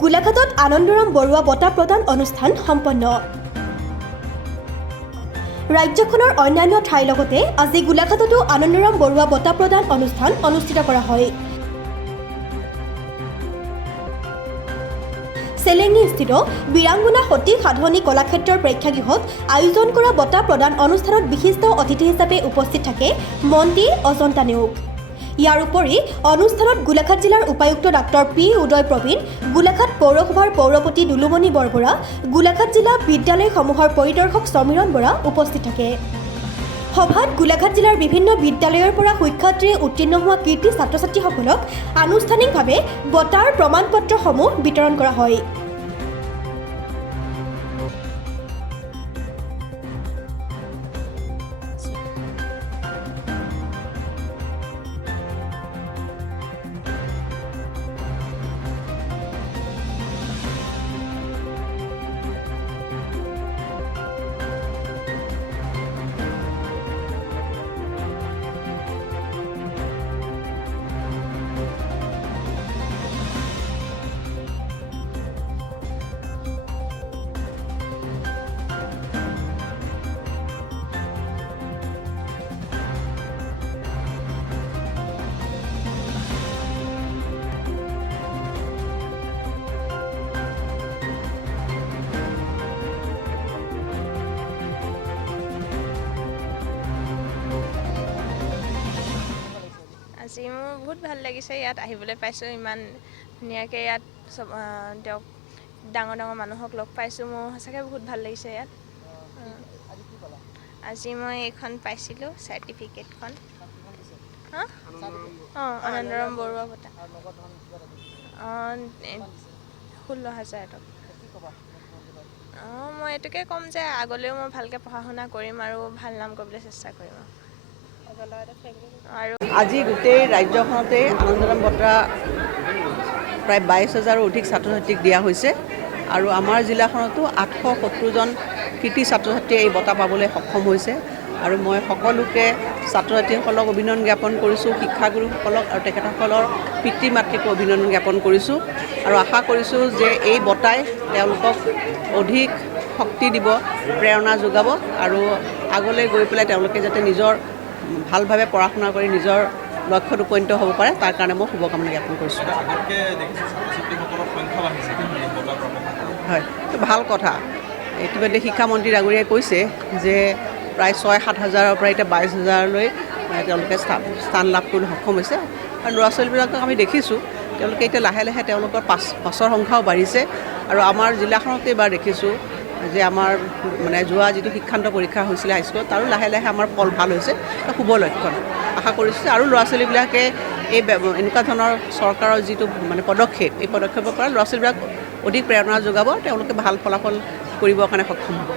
গোলাঘাটত আনন্দৰাম বৰুৱা বঁটা প্ৰদান অনুষ্ঠান সম্পন্ন। ৰাজ্যখনৰ অন্যান্য ঠাইৰ লগতে আজি গোলাঘাটতো আনন্দৰাম বৰুৱা বঁটা প্ৰদান অনুষ্ঠান অনুষ্ঠিত কৰা হয়। চেলেঙিস্থিত বীৰাংগনা সতী সাধনী কলাক্ষেত্ৰৰ প্ৰেক্ষাগৃহত আয়োজন কৰা বঁটা প্ৰদান অনুষ্ঠানত বিশিষ্ট অতিথি হিচাপে উপস্থিত থাকে মন্ত্ৰী অজন্তা নেওগ। ইয়াৰ উপৰি অনুষ্ঠানত গোলাঘাট জিলাৰ উপায়ুক্ত ডাক্তৰ পি উদয় প্ৰবীণ, গোলাঘাট পৌৰসভাৰ পৌৰপতি দুলুমণি বৰবৰা, গোলাঘাট জিলা বিদ্যালয়সমূহৰ পৰিদৰ্শক সমীৰণ বৰা উপস্থিত থাকে। সভাত গোলাঘাট জিলাৰ বিভিন্ন বিদ্যালয়ৰ পৰা সুখ্যাতিৰে উত্তীৰ্ণ হোৱা কীৰ্তি ছাত্ৰ ছাত্ৰীসকলক আনুষ্ঠানিকভাৱে বঁটাৰ প্ৰমাণপত্ৰসমূহ বিতৰণ কৰা হয়। আজি মোৰ বহুত ভাল লাগিছে ইয়াত আহিবলৈ পাইছোঁ। ইমান ধুনীয়াকৈ ইয়াত চব তেওঁক ডাঙৰ ডাঙৰ মানুহক লগ পাইছোঁ। মোৰ সঁচাকৈ বহুত ভাল লাগিছে ইয়াত। আজি মই এইখন পাইছিলোঁ চাৰ্টিফিকেটখন। আনন্দৰাম বৰুৱা বঁটা 16,000 টকা। মই এইটোকে ক'ম যে আগলৈও মই ভালকৈ পঢ়া শুনা কৰিম আৰু ভাল নাম কৰিবলৈ চেষ্টা কৰিম। আজি গোটেই ৰাজ্যখনতে আনন্দৰাম বঁটা প্ৰায় 22,000ৰো অধিক ছাত্ৰ ছাত্ৰীক দিয়া হৈছে আৰু আমাৰ জিলাখনতো 870জন কৃতি ছাত্ৰ ছাত্ৰীয়ে এই বঁটা পাবলৈ সক্ষম হৈছে। আৰু মই সকলোকে ছাত্ৰ ছাত্ৰীসকলক অভিনন্দন জ্ঞাপন কৰিছোঁ, শিক্ষাগুৰুসকলক আৰু তেখেতসকলৰ পিতৃ মাতৃকো অভিনন্দন জ্ঞাপন কৰিছোঁ আৰু আশা কৰিছোঁ যে এই বঁটাই তেওঁলোকক অধিক শক্তি দিব, প্ৰেৰণা যোগাব আৰু আগলৈ গৈ পেলাই তেওঁলোকে যাতে নিজৰ ভালভাৱে পঢ়া শুনা কৰি নিজৰ লক্ষ্যত উপনীত হ'ব পাৰে, তাৰ কাৰণে মই শুভকামনা জ্ঞাপন কৰিছোঁ। হয়, ভাল কথা। ইতিমধ্যে শিক্ষামন্ত্ৰী ডাঙৰীয়াই কৈছে যে প্ৰায় 6-7 হাজাৰৰ পৰা এতিয়া 22,000লৈ তেওঁলোকে স্থান লাভ কৰিবলৈ সক্ষম হৈছে। আৰু ল'ৰা ছোৱালীবিলাকক আমি দেখিছোঁ তেওঁলোকে এতিয়া লাহে লাহে তেওঁলোকৰ পাছৰ সংখ্যাও বাঢ়িছে আৰু আমাৰ জিলাখনতে এবাৰ দেখিছোঁ যে আমাৰ যোৱা যিটো শিক্ষান্ত পৰীক্ষা হৈছিলে হাইস্কুলত, তাৰো লাহে লাহে আমাৰ ফল ভাল হৈছে, শুভ লক্ষণ। আশা কৰিছোঁ আৰু ল'ৰা ছোৱালীবিলাকে এই এনেকুৱা ধৰণৰ চৰকাৰৰ যিটো পদক্ষেপ, এই পদক্ষেপৰ পৰা ল'ৰা ছোৱালীবিলাক অধিক প্ৰেৰণা যোগাব, তেওঁলোকে ভাল ফলাফল কৰিবৰ কাৰণে সক্ষম হ'ব।